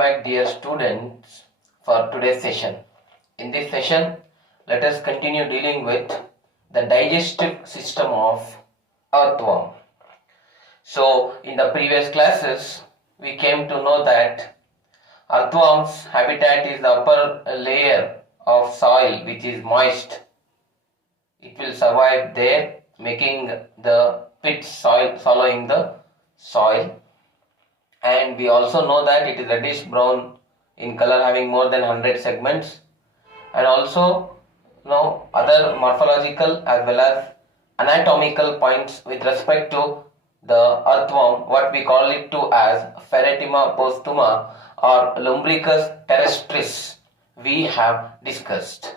back, dear students, for today's session. In this session, let us continue dealing with the digestive system of earthworm. So, in the previous classes, we came to know that earthworm's habitat is the upper layer of soil which is moist. It will survive there, making the pit soil, swallowing the soil. And we also know that it is reddish brown in color, having more than 100 segments, and also other morphological as well as anatomical points with respect to the earthworm, what we call it to as Pheretima postuma or Lumbricus terrestris, we have discussed.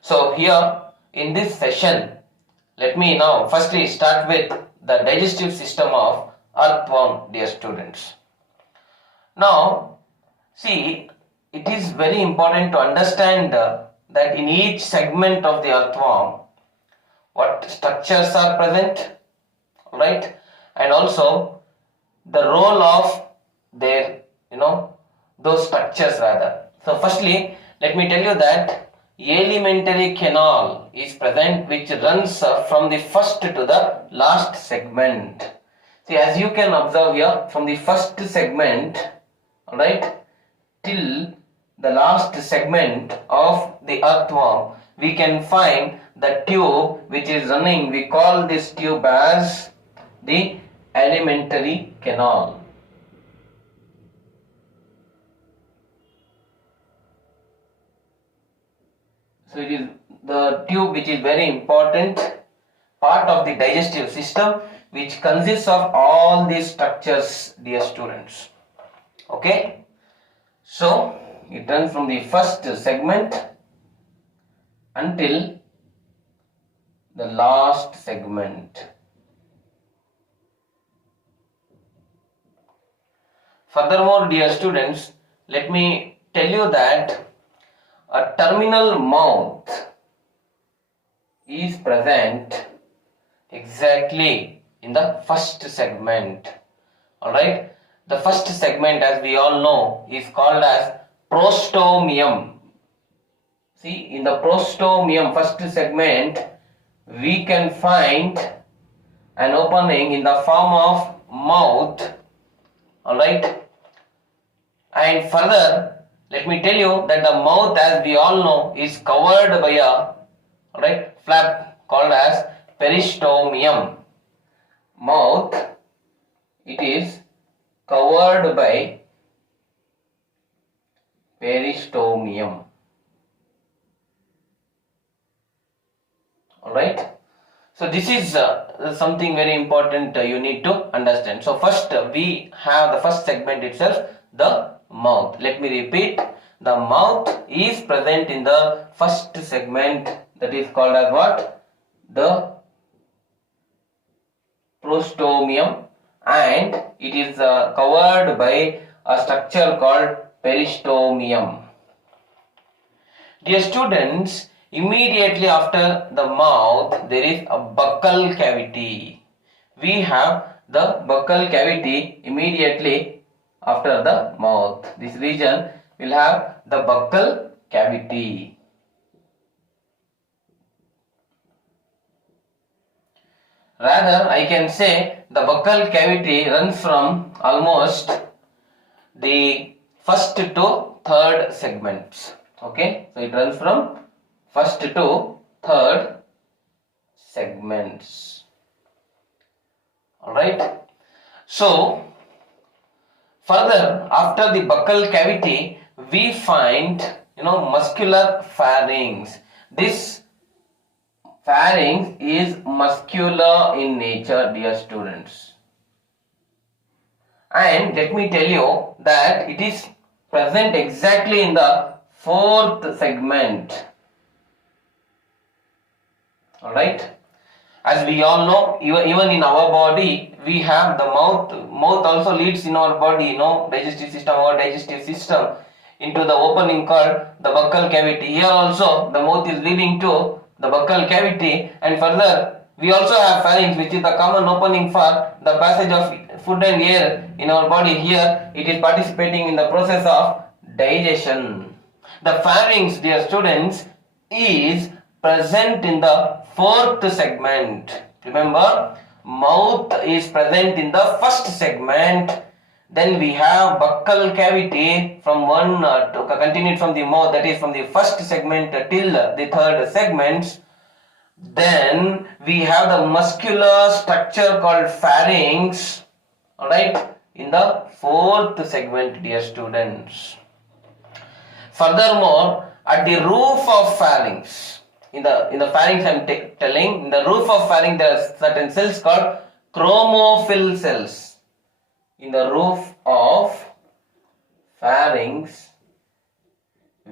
So here in this session, let me now firstly start with the digestive system of earthworm, dear students. Now, see, it is very important to understand that in each segment of the earthworm, what structures are present, right? And also the role of their, those structures rather. So, firstly, let me tell you that alimentary canal is present which runs from the first to the last segment. See, as you can observe here, from the first segment, right, till the last segment of the earthworm, we can find the tube which is running. We call this tube as the alimentary canal. So it is the tube which is very important part of the digestive system, which consists of all these structures, dear students. Okay, so it runs from the first segment until the last segment. Furthermore, dear students, let me tell you that a terminal mouth is present exactly in the first segment. Alright. The first segment, as we all know, is called as prostomium. See, in the prostomium, first segment, we can find an opening in the form of mouth. Alright. And further, let me tell you that the mouth, as we all know, is covered by a flap called as peristomium. Mouth, it is covered by peristomium. Alright. So this is something very important you need to understand. So first we have the first segment itself, the mouth. Let me repeat. The mouth is present in the first segment, that is called as what? The prostomium, and it is covered by a structure called peristomium. Dear students, immediately after the mouth there is a buccal cavity. We have the buccal cavity immediately after the mouth. This region will have the buccal cavity. Rather, I can say the buccal cavity runs from almost the first to third segments. Okay, so it runs from first to third segments. Alright. So, further, after the buccal cavity, we find, muscular pharynx. This pharynx is muscular in nature, dear students. And let me tell you that it is present exactly in the fourth segment. Alright. As we all know, even in our body, we have the mouth. Mouth also leads in our body, digestive system, our digestive system, into the opening called the buccal cavity. Here also, the mouth is leading to the buccal cavity, and further We also have pharynx, which is the common opening for the passage of food and air in our body. Here it is participating in the process of digestion. The pharynx, dear students, is present in the fourth segment. Remember, mouth is present in the first segment. Then we have buccal cavity from one to continued from the mouth, that is from the first segment till the third segment. Then we have the muscular structure called pharynx, alright, in the fourth segment, dear students. Furthermore, at the roof of pharynx, in the pharynx I am telling, in the roof of pharynx there are certain cells called chromophil cells. In the roof of pharynx,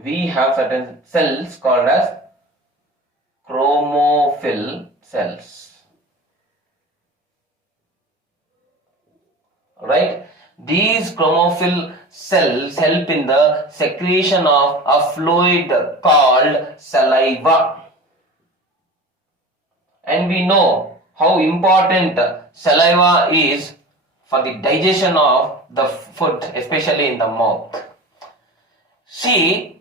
we have certain cells called as chromophil cells. Right? These chromophil cells help in the secretion of a fluid called saliva. And we know how important saliva is for the digestion of the food, especially in the mouth. See,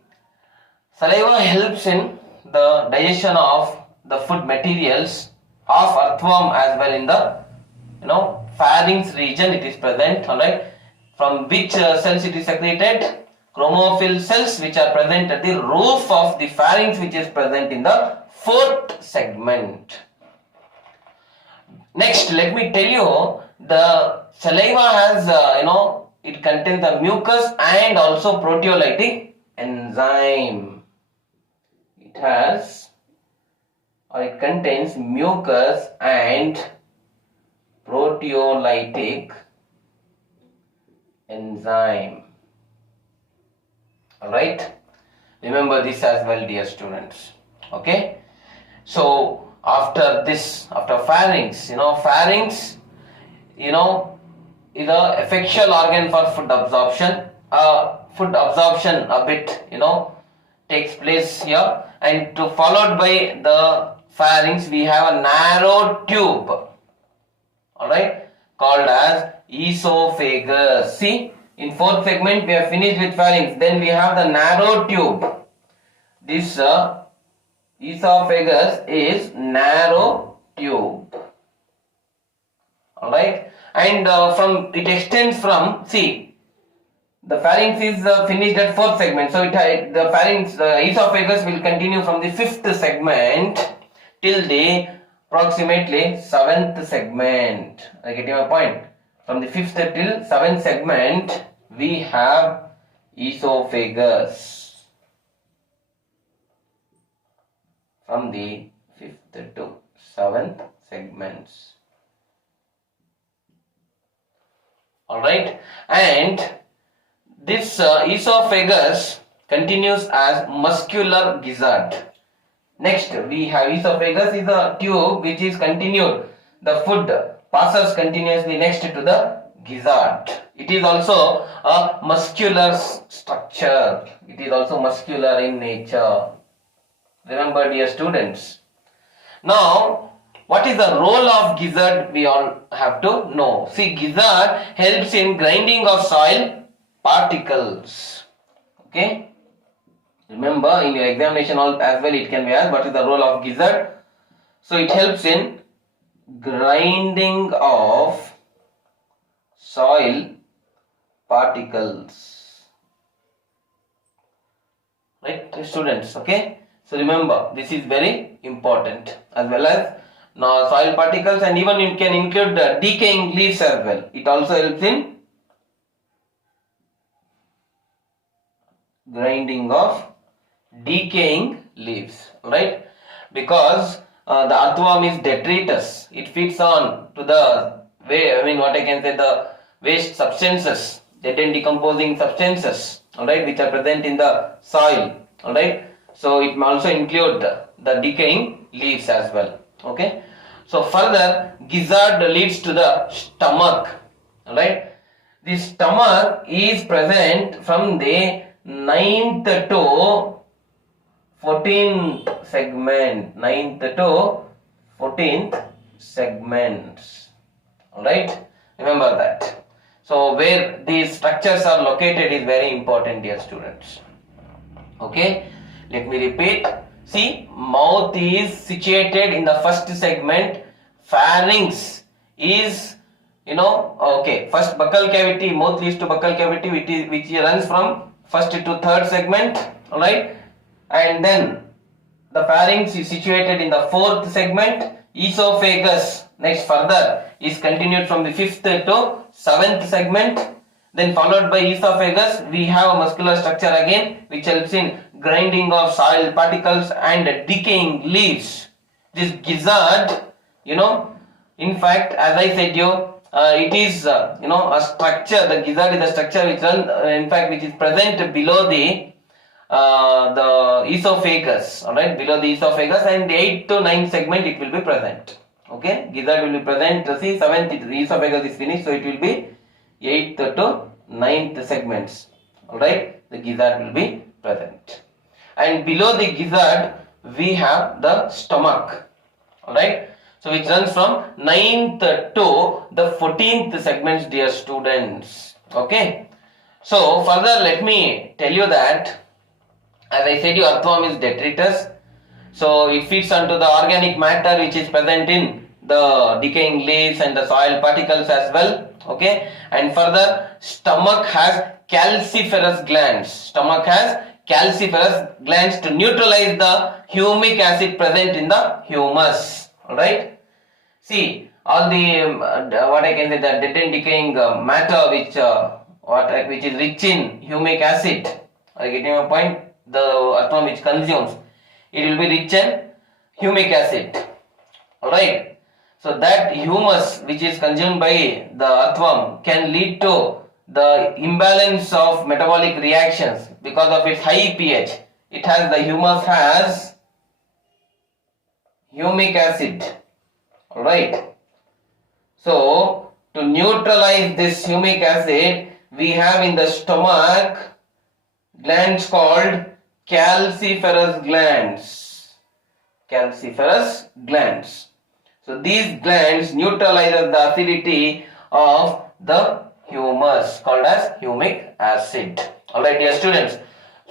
saliva helps in the digestion of the food materials of earthworm as well in the pharynx region it is present, alright. From which cells it is secreted? Chromophil cells, which are present at the roof of the pharynx, which is present in the fourth segment. Next, let me tell you, the saliva has it contains the mucus and also proteolytic enzyme. It contains mucus and proteolytic enzyme. Alright, remember this as well, dear students. Okay, so after pharynx, pharynx is the effectual organ for food absorption. Food absorption a bit takes place here, and followed by the pharynx we have a narrow tube, alright, called as esophagus. See, in fourth segment we have finished with pharynx, then we have the narrow tube. This esophagus is narrow tube, alright, and it extends from, see, the pharynx is finished at fourth segment, so the esophagus will continue from the fifth segment till the approximately seventh segment. Are you getting my point? From the fifth till seventh segment we have esophagus. From the fifth to seventh segments. Alright, and this esophagus continues as muscular gizzard. Next, we have esophagus is a tube which is continued. The food passes continuously next to the gizzard. It is also a muscular structure. It is also muscular in nature. Remember, dear students. Now, what is the role of gizzard? We all have to know. See, gizzard helps in grinding of soil particles. Okay. Remember, in your examination as well it can be asked, what is the role of gizzard? So it helps in grinding of soil particles. Right, students? Okay. So remember, this is very important, as well as soil particles, and even you can include decaying leaves as well. It also helps in grinding of decaying leaves, right? Because the earthworm is detritus. It feeds on to the the waste substances, dead and decomposing substances, alright, which are present in the soil, alright. So it may also include the decaying leaves as well. Okay. So further, gizzard leads to the stomach, alright. The stomach is present from the 9th to 14th segment. 9th to 14th segments. Alright, remember that. So where these structures are located is very important, dear students. Okay, let me repeat. See, mouth is situated in the first segment. Pharynx is, okay, first buccal cavity, mouth leads to buccal cavity, which runs from first to third segment. Alright, and then the pharynx is situated in the fourth segment. Esophagus next further is continued from the fifth to seventh segment. Then followed by esophagus, we have a muscular structure again, which helps in grinding of soil particles and decaying leaves. This gizzard, in fact, as I said it is a structure. The gizzard is a structure which is present below the esophagus. Alright, below the esophagus, and 8 to 9 segment it will be present. Okay, gizzard will be present. See, 7th the esophagus is finished, so it will be 8th to 9th segments. Alright, the gizzard will be present. And below the gizzard we have the stomach. Alright, so which runs from 9th to the 14th segments, dear students. Okay, so further let me tell you that, as I said, your earthworm is detritus. So it feeds onto the organic matter which is present in the decaying leaves and the soil particles as well. Okay, and further, stomach has calciferous glands. Stomach has calciferous glands to neutralize the humic acid present in the humus. Alright. See, all the what I can say, the dead and decaying matter which is rich in humic acid. Are you getting my point? The earthworm which consumes, it will be rich in humic acid. Alright. So that humus which is consumed by the earthworm can lead to the imbalance of metabolic reactions because of its high pH. The humus has humic acid. Alright. So to neutralize this humic acid, we have in the stomach glands called calciferous glands. Calciferous glands. So these glands neutralizes the acidity of the humus called as humic acid. Alright, dear students.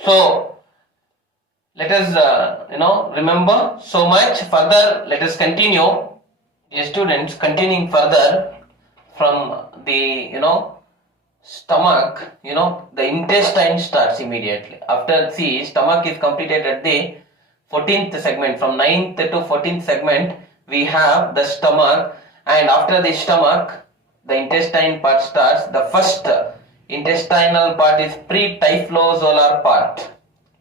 So let us remember so much. Further, let us continue, dear students. Continuing further from the stomach, the intestine starts immediately. After stomach is completed at the 14th segment. From 9th to 14th segment, we have the stomach, and after the stomach, the intestine part starts. The first intestinal part is pre-typhlozoal part.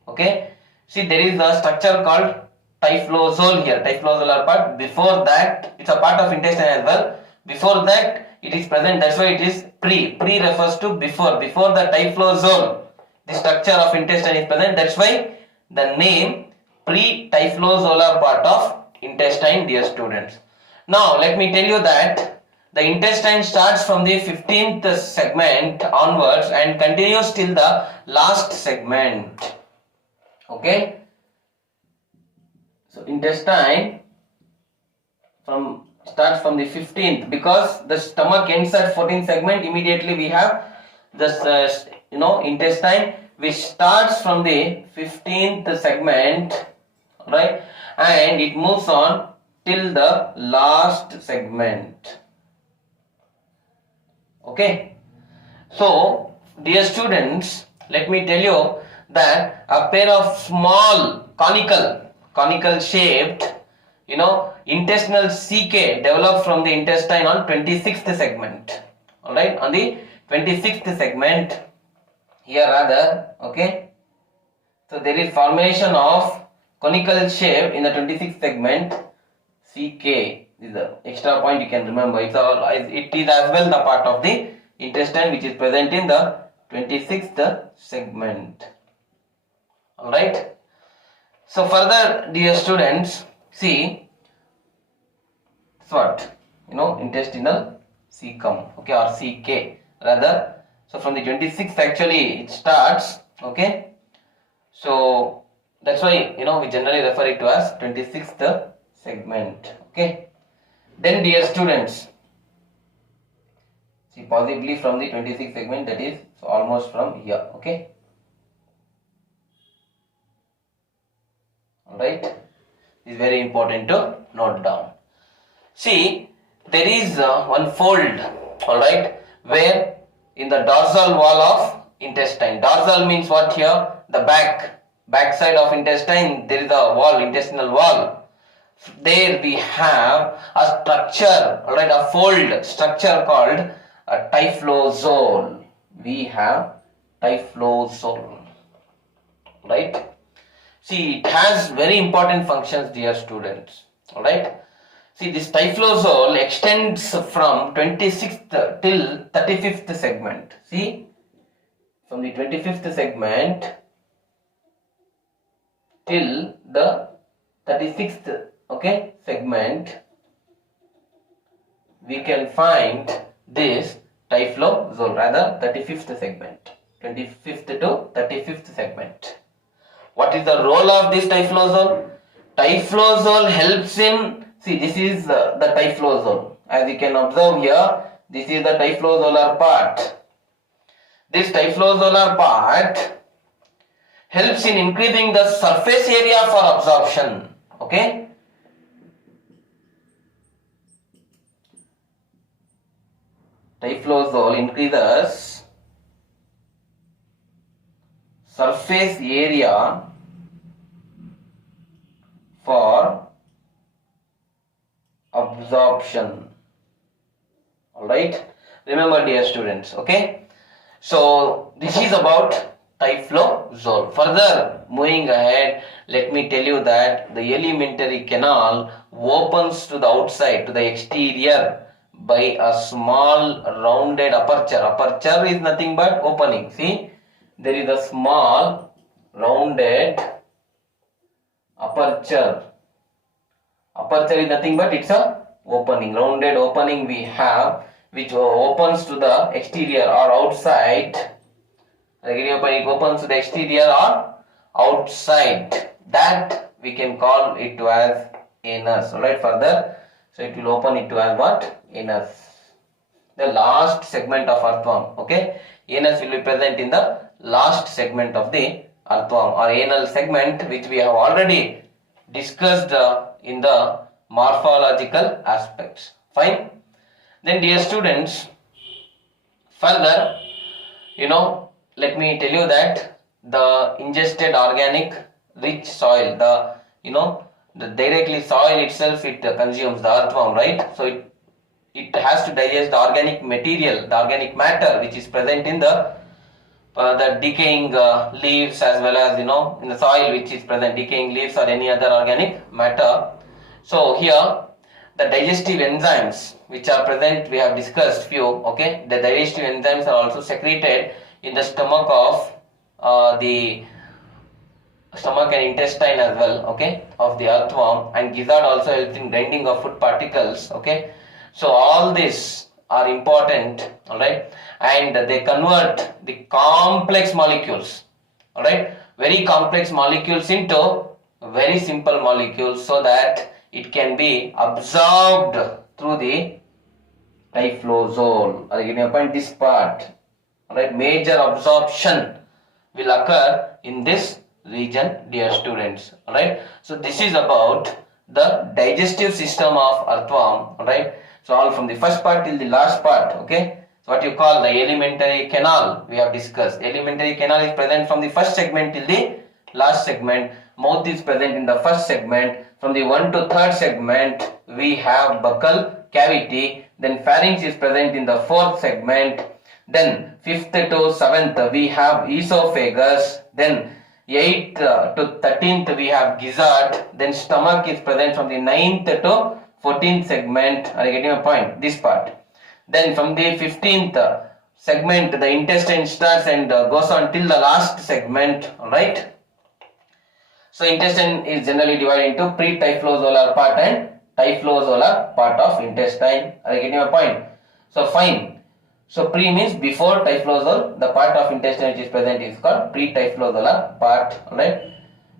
Okay, see, there is a structure called typhlozoal here, typhlozoal part. Before that, it's a part of intestine as well. Before that, it is present. That's why it is pre. Pre refers to before. Before the typhlozoal, the structure of intestine is present. That's why the name pre-typhlozoal part of intestine, dear students. Now let me tell you that the intestine starts from the 15th segment onwards and continues till the last segment. Okay, so intestine starts from the 15th, because the stomach ends at 14th segment. Immediately we have this intestine which starts from the 15th segment, right, and it moves on till the last segment. Okay, so dear students, let me tell you that a pair of small conical shaped intestinal CK developed from the intestine on 26th segment. Alright, on the 26th segment here rather. Okay, so there is formation of conical shape in the 26th segment. CK is the extra point you can remember. It is as well the part of the intestine which is present in the 26th segment. Alright, so further, dear students, see, it's what intestinal cecum, okay, or CK rather. So from the 26th actually it starts. Okay, so that's why we generally refer it to as 26th segment. Okay, Then dear students, see possibly from the 26th segment, that is almost from here, okay. Alright, is very important to note down. See, there is one fold, alright, where in the dorsal wall of intestine. Dorsal means what here? The back side of intestine, there is a wall, intestinal wall. There we have a structure, alright, a fold structure called a typhlosole. We have typhlosole, right? See, it has very important functions, dear students, alright. See, this typhlosole extends from 26th till 35th segment. See, from the 25th segment till the 36th, okay, segment, we can find this typhlosole, rather 35th segment, 25th to 35th segment. What is the role of this typhlosole? Typhlosole helps in, see, this is the typhlosole. As you can observe here, this is the typhlosolar part. This typhlosolar part helps in increasing the surface area for absorption. Okay. Typhlosole increases surface area for absorption. Alright, remember dear students, okay. So this is about typhlosole. Further moving ahead, let me tell you that the alimentary canal opens to the outside, to the exterior, by a small rounded aperture. Aperture is nothing but opening. See, there is a small rounded aperture. Aperture is nothing but it's a opening, rounded opening we have, which opens to the exterior or outside. It opens to the exterior or outside. That we can call it to as anus. Alright, further, so it will open it to as what? Anus. The last segment of earthworm. Okay, anus will be present in the last segment of the earthworm or anal segment, which we have already discussed in the morphological aspects. Fine. Then dear students, further, let me tell you that the ingested organic rich soil, the directly soil itself, it consumes the earthworm, right? So it has to digest the organic material, the organic matter which is present in the decaying leaves, as well as in the soil which is present, decaying leaves or any other organic matter. So here the digestive enzymes which are present, we have discussed few, okay. The digestive enzymes are also secreted in the stomach of the stomach and intestine as well, okay, of the earthworm, and gizzard also helps in grinding of food particles, okay. So all these are important, alright, and they convert the complex molecules, alright, very complex molecules into very simple molecules, so that it can be absorbed through the typhlosole. I'll give you a point, this part, alright, major absorption will occur in this region, dear students, alright. So this is about the digestive system of earthworm, alright. So all from the first part till the last part, okay. So what you call the alimentary canal, we have discussed. The alimentary canal is present from the first segment till the last segment. Mouth is present in the first segment. From the 1 to 3rd segment, we have buccal cavity. Then pharynx is present in the 4th segment. Then 5th to 7th, we have esophagus. Then 8th to 13th, we have gizzard. Then stomach is present from the 9th to 14th segment. Are you getting a point? This part. Then from the 15th segment, the intestine starts and goes on till the last segment. Alright. So intestine is generally divided into pre-typhlosolar part and typhlosolar part of intestine. Are you getting a point? So fine. So pre means before typhlosole, the part of intestine which is present is called pre-typhlosolar part. Alright.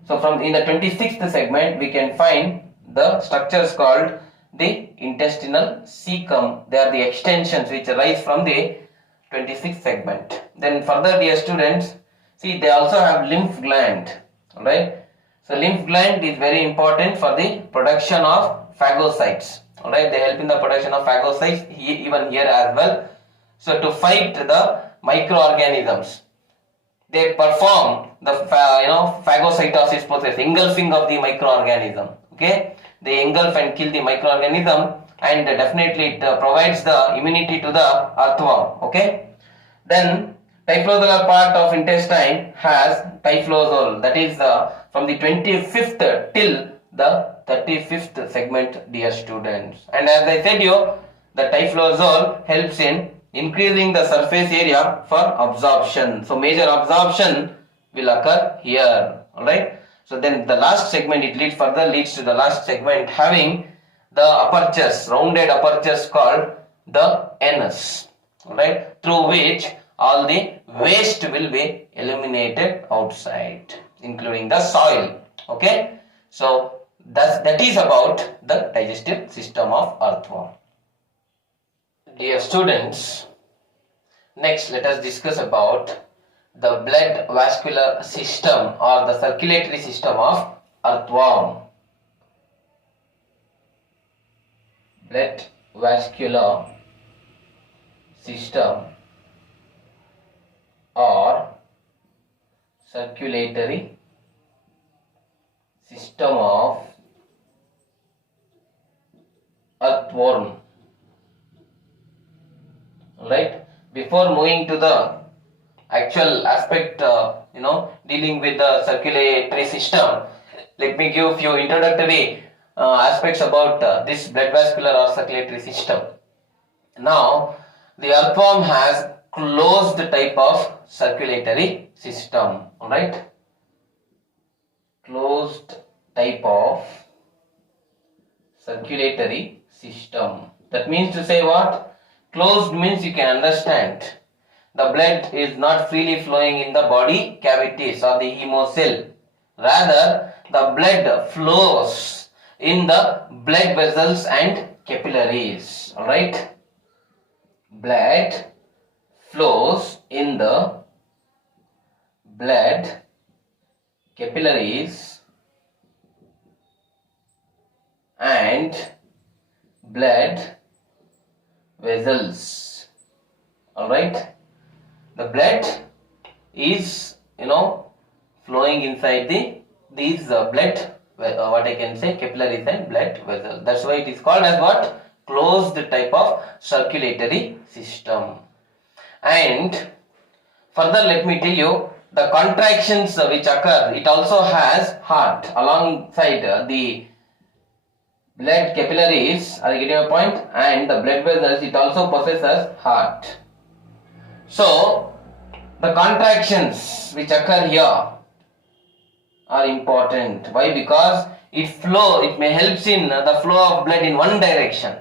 So from in the 26th segment, we can find the structures called the intestinal cecum. They are the extensions which arise from the 26th segment. Then further, dear students, see, they also have lymph gland, alright. So lymph gland is very important for the production of phagocytes, alright. They help in the production of phagocytes even here as well. So to fight the microorganisms, they perform the phagocytosis process, engulfing of the microorganism. Okay, they engulf and kill the microorganism, and definitely it provides the immunity to the earthworm. Okay, then typhloidal part of intestine has typhlosole, that is from the 25th till the 35th segment, dear students. And as I said you, the typhlosole helps in increasing the surface area for absorption. So major absorption will occur here. Alright. So then the last segment, it leads to the last segment having the apertures, rounded apertures called the anus. Alright. Through which all the waste will be eliminated outside, including the soil. Okay. So that is about the digestive system of earthworm. Dear students, next let us discuss about the blood vascular system or the circulatory system of earthworm. Blood vascular system or circulatory system of earthworm. Right. Before moving to the actual aspect, dealing with the circulatory system, let me give a few introductory aspects about this blood vascular or circulatory system. Now, the earthworm has closed type of circulatory system. Alright, closed type of circulatory system. That means to say what? Closed means you can understand the blood is not freely flowing in the body cavities or the hemocell. Rather, the blood flows in the blood vessels and capillaries. Alright? Blood flows in the blood capillaries and blood vessels. Alright, the blood is flowing inside these blood what I can say capillaries and blood vessels. That's why it is called as what? Closed type of circulatory system. And further, let me tell you the contractions which occur. It also has heart alongside the blood capillaries. Are you getting a point? And the blood vessels, it also possesses heart. So the contractions which occur here are important. Why? Because it may helps in the flow of blood in one direction.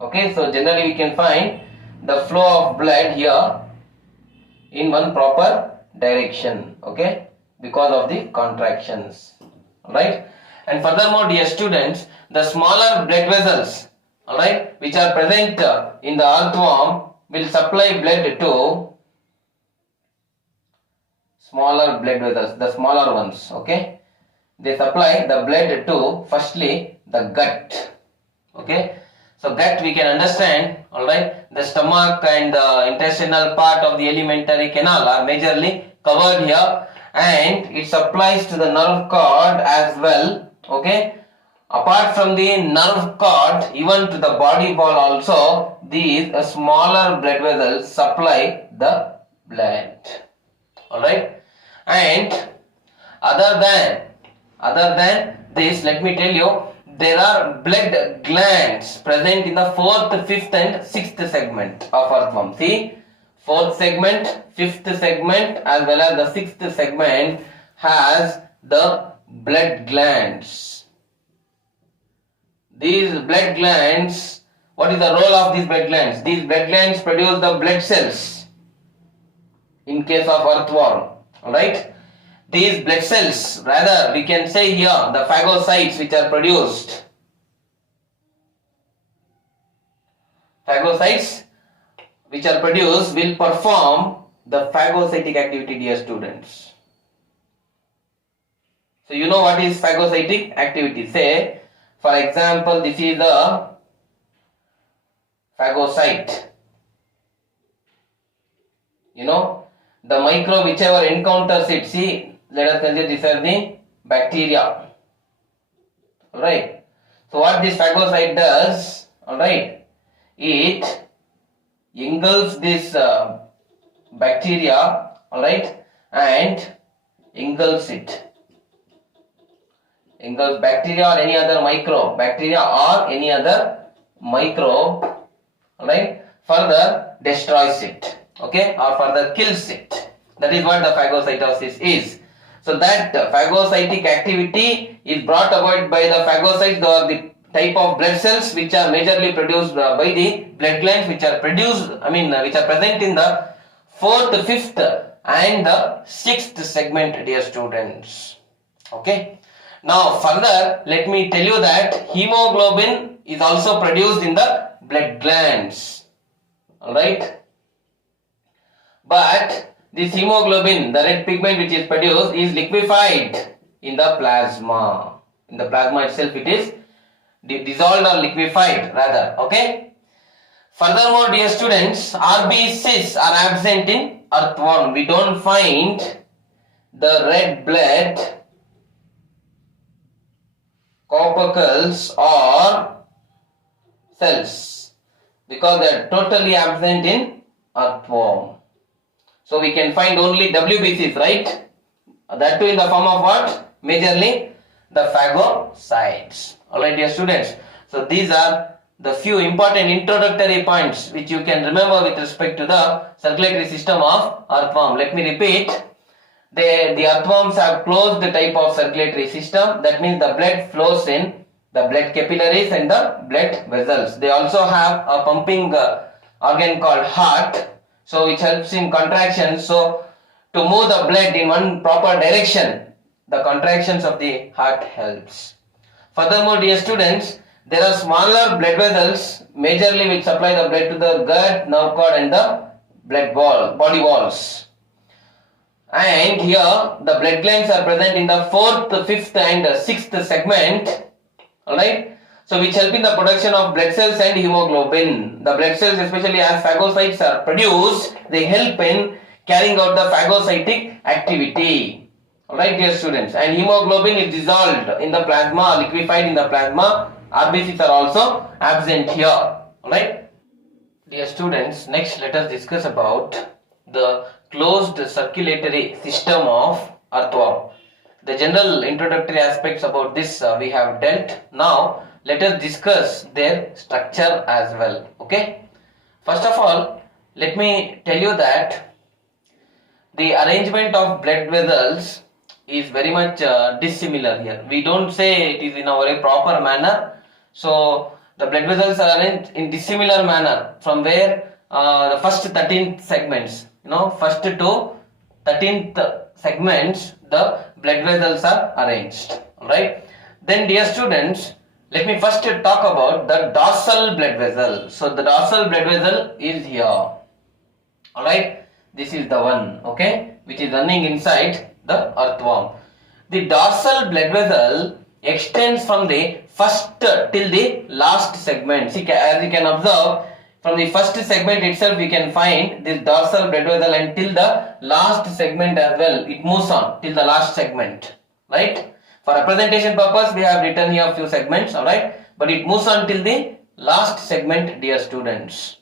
Okay, so generally we can find the flow of blood here in one proper direction. Okay, because of the contractions. Alright, and furthermore, dear students, the smaller blood vessels, alright, which are present in the earthworm will supply blood to smaller blood vessels, the smaller ones. Okay, they supply the blood to firstly the gut. Okay, so gut we can understand. Alright, the stomach and the intestinal part of the alimentary canal are majorly covered here, and it supplies to the nerve cord as well. Okay, apart from the nerve cord, even to the body wall also, these smaller blood vessels supply the blood. Alright, and other than this, let me tell you, there are blood glands present in the 4th, 5th and 6th segment of earthworm. See, 4th segment, 5th segment as well as the 6th segment has the blood glands. These blood glands, what is the role of these blood glands? These blood glands produce the blood cells in case of earthworm. Alright, these blood cells, rather we can say here the phagocytes which are produced, phagocytes which are produced will perform the phagocytic activity, dear students. So you know what is phagocytic activity. Say, for example, this is a phagocyte. You know, the microbe whichever encounters it. See, let us consider these are the bacteria. Alright. So what this phagocyte does, alright, it engulfs this bacteria, alright, and engulfs it. Engulfs bacteria or any other microbe, alright, further destroys it, okay, or further kills it. That is what the phagocytosis is. So that phagocytic activity is brought about by the phagocytes, the type of blood cells which are majorly produced by the blood glands, which are present in the 4th, 5th and the 6th segment, dear students. Okay. Now further, let me tell you that hemoglobin is also produced in the blood glands. Alright. But this hemoglobin, the red pigment which is produced, is liquefied in the plasma. In the plasma itself it is dissolved or liquefied rather. Okay. Furthermore, dear students, RBCs are absent in earthworm. We don't find the red blood corpuscles or cells because they are totally absent in earthworm. So we can find only WBCs, right? That too in the form of what? Majorly the phagocytes. Alright, dear students. So these are the few important introductory points which you can remember with respect to the circulatory system of earthworm. Let me repeat. The earthworms have closed type of circulatory system. That means the blood flows in the blood capillaries and the blood vessels. They also have a pumping organ called heart, so which helps in contraction. So to move the blood in one proper direction, the contractions of the heart helps. Furthermore, dear students, there are smaller blood vessels majorly which supply the blood to the gut, nerve cord and the body walls. And here the blood glands are present in the 4th, 5th and 6th segment. Alright. So which help in the production of blood cells and hemoglobin. The blood cells, especially as phagocytes are produced, they help in carrying out the phagocytic activity. Alright, dear students. And hemoglobin is dissolved in the plasma, liquefied in the plasma. RBCs are also absent here. Alright. Dear students, next let us discuss about the closed circulatory system of earthworm. The general introductory aspects about this we have dealt. Now let us discuss their structure as well. Okay. First of all, let me tell you that the arrangement of blood vessels is very much dissimilar here. We don't say it is in a very proper manner. So the blood vessels are arranged in dissimilar manner from where the first 13 segments, first to 13th segments, the blood vessels are arranged. Alright. Then dear students, let me first talk about the dorsal blood vessel. So the dorsal blood vessel is here. Alright. This is the one, okay, which is running inside the earthworm. The dorsal blood vessel extends from the first till the last segment. See, as you can observe, from the first segment itself we can find this dorsal blood vessel until the last segment as well. It moves on till the last segment, right? For representation purpose we have written here a few segments, alright, but it moves on till the last segment, dear students.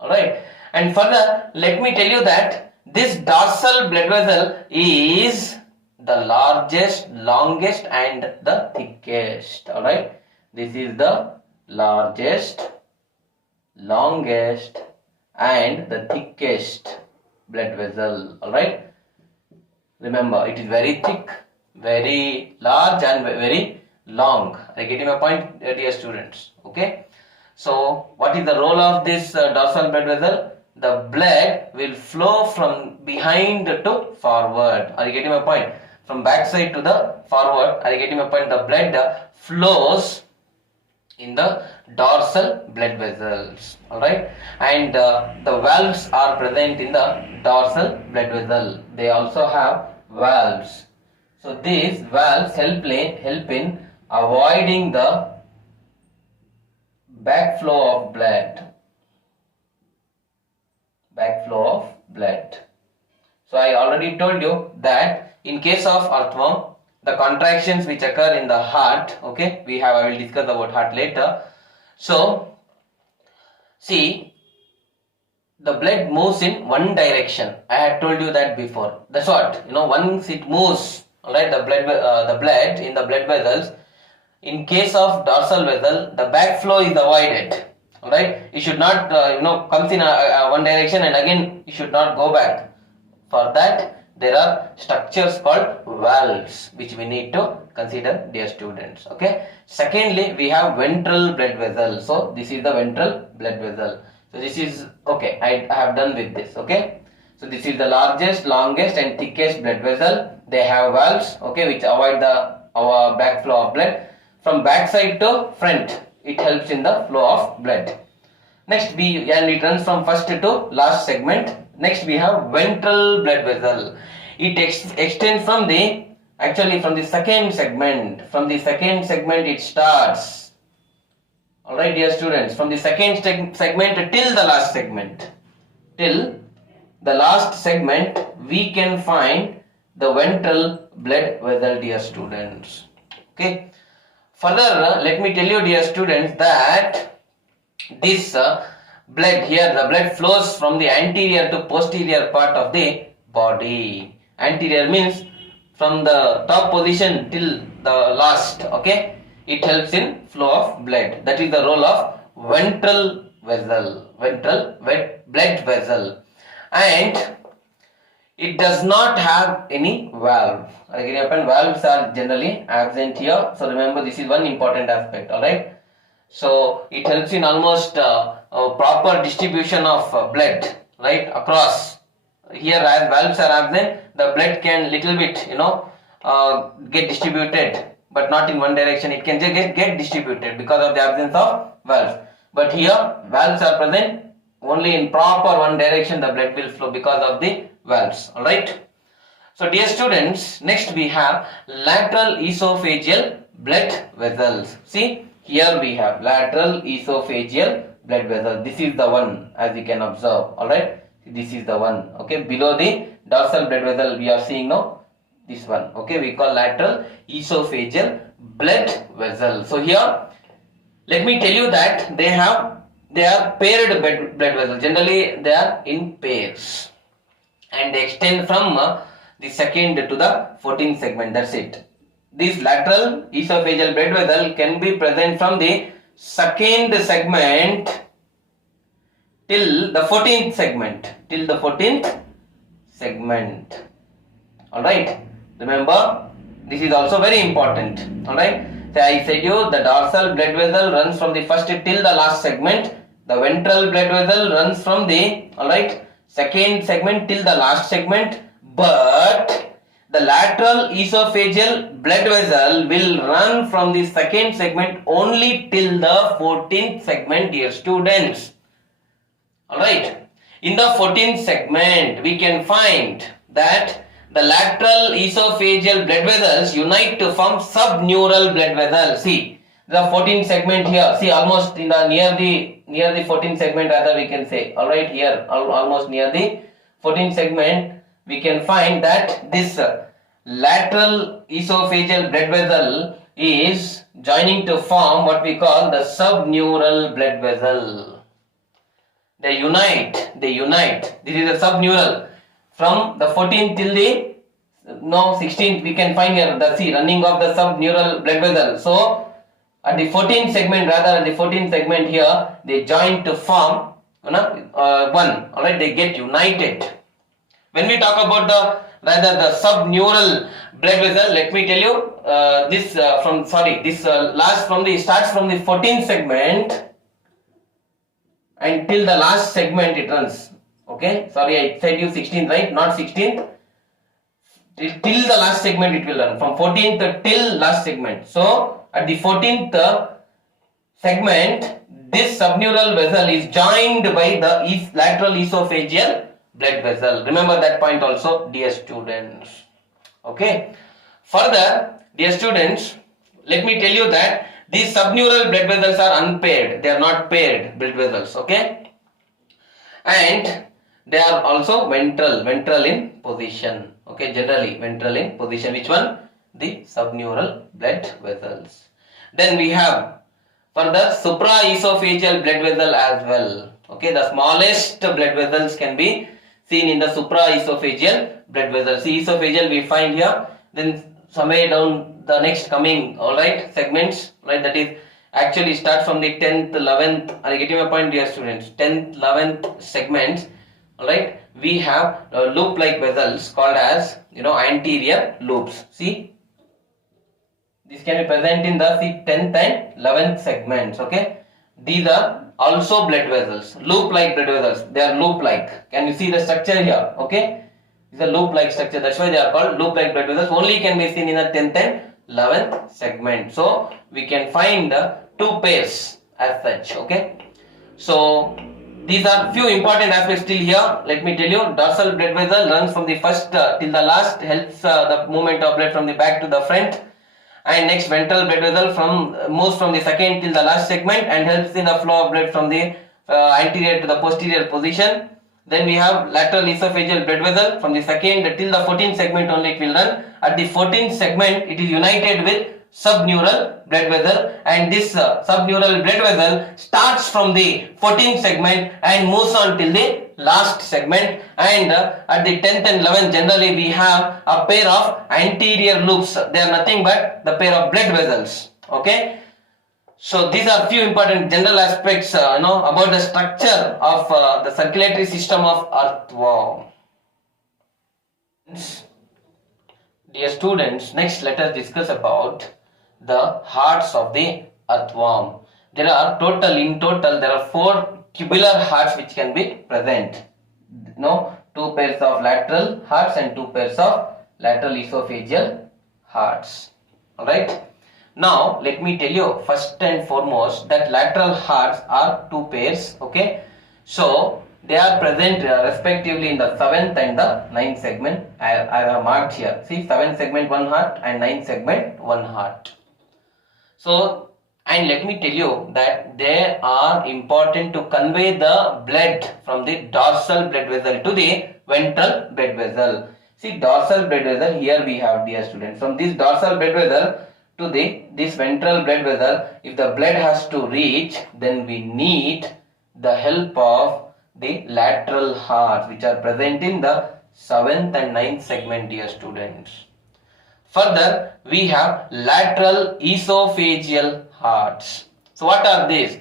Alright, and further let me tell you that this dorsal blood vessel is the largest, longest and the thickest. Alright, this is the largest, longest and the thickest blood vessel. Alright, remember it is very thick, very large and very long. Are you getting my point, dear students? Okay, so what is the role of this dorsal blood vessel? The blood will flow from behind to forward. Are you getting my point? From back side to the forward. Are you getting my point? The blood flows in the dorsal blood vessels. Alright, and the valves are present in the dorsal blood vessel. They also have valves. So these valves help in avoiding the backflow of blood. So I already told you that in case of earthworm, the contractions which occur in the heart, okay, I will discuss about heart later. So see, the blood moves in one direction. I had told you that before. That's what, once it moves, alright, the blood in the blood vessels, in case of dorsal vessel, the backflow is avoided. Alright, it should not, comes in one direction and again it should not go back. For that, there are structures called valves which we need to consider, dear students. Okay. Secondly, we have ventral blood vessel. So this is the ventral blood vessel. So this is okay. I have done with this. Okay. So this is the largest, longest, and thickest blood vessel. They have valves. Okay, which avoid our backflow of blood from backside to front. It helps in the flow of blood. Next, it runs from first to last segment. Next, we have ventral blood vessel. It extends from the second segment. From the second segment, it starts. Alright, dear students, from the second segment till the last segment. Till the last segment, we can find the ventral blood vessel, dear students. Okay. Further, let me tell you, dear students, that this blood here, the blood flows from the anterior to posterior part of the body. Anterior means from the top position till the last. Okay, it helps in flow of blood. That is the role of ventral blood vessel, and it does not have any valve. Again, valves are generally absent here. So remember, this is one important aspect. All right. So it helps in almost proper distribution of blood, right, across. Here, as valves are absent, the blood can little bit, get distributed, but not in one direction. It can just get distributed because of the absence of valves. But here, valves are present only in proper one direction. The blood will flow because of the valves. All right. So, dear students, next we have lateral esophageal blood vessels. See. Here we have lateral esophageal blood vessel. This is the one, as you can observe. Alright, this is the one. Okay, below the dorsal blood vessel we are seeing now this one. Okay, we call lateral esophageal blood vessel. So here, let me tell you that they are paired blood vessels. Generally, they are in pairs, and they extend from the second to the 14th segment. That's it. This lateral esophageal blood vessel can be present from the second segment till the 14th segment. Alright, remember, this is also very important. Alright, so I said you the dorsal blood vessel runs from the first till the last segment. The ventral blood vessel runs from the second segment till the last segment, but the lateral esophageal blood vessel will run from the second segment only till the 14th segment, dear students. Alright. In the 14th segment, we can find that the lateral esophageal blood vessels unite to form subneural blood vessels. See, the 14th segment here, see, almost in the near the 14th segment, rather we can say. Alright, here, almost near the 14th segment, we can find that this lateral esophageal blood vessel is joining to form what we call the subneural blood vessel. They unite. This is a subneural. From the 14th till the 16th, we can find here the running of the subneural blood vessel. So at the 14th segment, here they join to form one. Alright, they get united. When we talk about the subneural blood vessel, let me tell you starts from the 14th segment until the last segment it runs. Okay, sorry, I said you 16th, right? Not 16th. Till the last segment it will run from 14th till last segment. So at the 14th segment, this subneural vessel is joined by the lateral esophageal blood vessel. Remember that point also, dear students. Okay. Further, dear students, let me tell you that these subneural blood vessels are unpaired. They are not paired blood vessels. Okay. And they are also ventral in position. Okay. Generally ventral in position. Which one? The subneural blood vessels. Then we have for the supraesophageal blood vessel as well. Okay, the smallest blood vessels can be seen in the supraesophageal blood vessels. See, esophageal we find here, then somewhere down the next coming, alright, segments, right, that is actually start from the 10th, 11th, are you getting my point, dear students? 10th, 11th segments, alright, we have loop-like vessels called as, anterior loops. See, this can be present in the 10th and 11th segments. Okay, these are also blood vessels, loop-like blood vessels. They are loop-like. Can you see the structure here? Okay, these are loop-like structure. That's why they are called loop-like blood vessels. Only can be seen in the 10th and 11th segment. So we can find two pairs as such. Okay, so these are few important aspects still here. Let me tell you, dorsal blood vessel runs from the first till the last, helps the movement of blood from the back to the front. And next, ventral blood vessel moves from the second till the last segment and helps in the flow of blood from the anterior to the posterior position. Then we have lateral esophageal blood vessel from the second till the 14th segment only it will run. At the 14th segment, it is united with subneural blood vessel, and this subneural blood vessel starts from the 14th segment and moves on till the last segment. And at the 10th and 11th, generally we have a pair of anterior loops. They are nothing but the pair of blood vessels. Okay, so these are few important general aspects about the structure of the circulatory system of earthworm. Dear students, next let us discuss about the hearts of the earthworm. In total there are 4 tubular hearts which can be present. 2 pairs of lateral hearts and 2 pairs of lateral esophageal hearts. Alright. Now let me tell you first and foremost that lateral hearts are 2 pairs. Okay. So they are present respectively in the 7th and the 9th segment. I have marked here. See, 7th segment 1 heart and 9th segment 1 heart. So, and let me tell you that they are important to convey the blood from the dorsal blood vessel to the ventral blood vessel. See, dorsal blood vessel, here we have, dear students, from this dorsal blood vessel to this ventral blood vessel, if the blood has to reach, then we need the help of the lateral hearts which are present in the 7th and 9th segment, dear students. Further, we have lateral esophageal hearts. So what are these?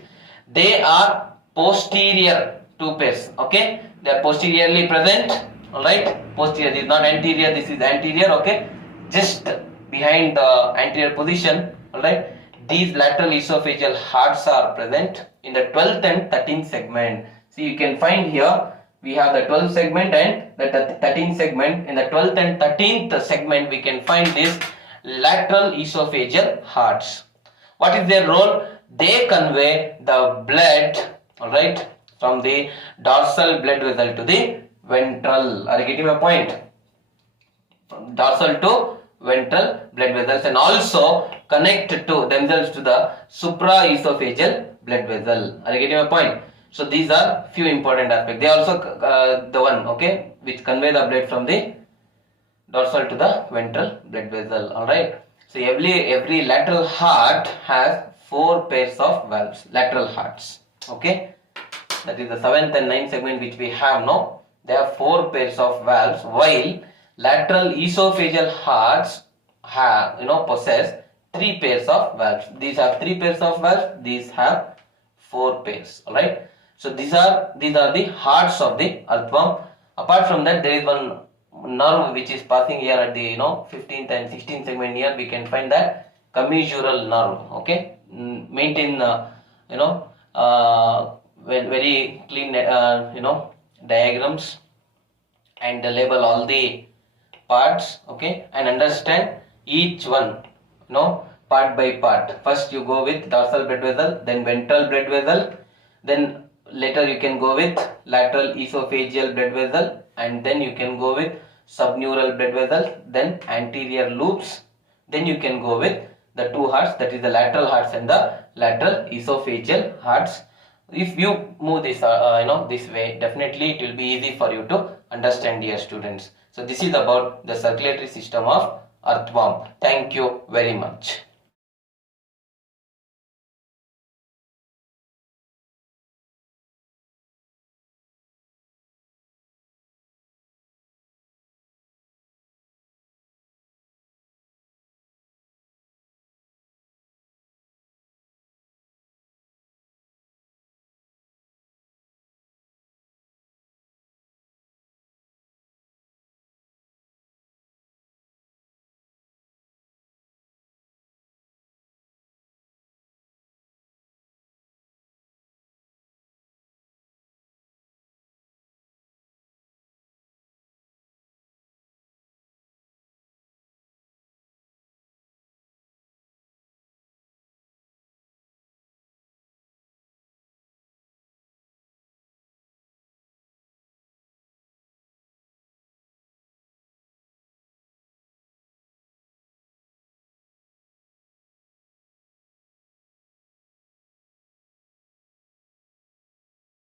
They are posterior 2 pairs. Okay, they are posteriorly present. Alright, posterior, this is not anterior, this is anterior. Okay, just behind the anterior position. Alright, these lateral esophageal hearts are present in the 12th and 13th segment. See, you can find here we have the 12th segment and the 13th segment. In the 12th and 13th segment, we can find this lateral esophageal hearts. What is their role? They convey the blood, alright, from the dorsal blood vessel to the ventral. Are you getting my point? From dorsal to ventral blood vessels, and also connect to themselves to the supraesophageal blood vessel. Are you getting my point? So these are few important aspects. They also the one, okay, which convey the blood from the dorsal to the ventral blood vessel. Alright. So every lateral heart has 4 pairs of valves, lateral hearts. Okay. That is the 7th and 9th segment which we have now. They have 4 pairs of valves, while lateral esophageal hearts have possess 3 pairs of valves. These have 3 pairs of valves. These have 4 pairs. Alright. So these are the hearts of the earthworm. Apart from that, there is one nerve which is passing here at the 15th and 16th segment. Here we can find that commissural nerve. Okay, maintain very clean diagrams and label all the parts. Okay, and understand each one part by part. First you go with dorsal blood vessel, then ventral blood vessel, then later you can go with lateral esophageal blood vessel, and then you can go with subneural blood vessel, then anterior loops, then you can go with the two hearts, that is the lateral hearts and the lateral esophageal hearts. If you move this this way, definitely it will be easy for you to understand, dear students. So this is about the circulatory system of earthworm. Thank you very much.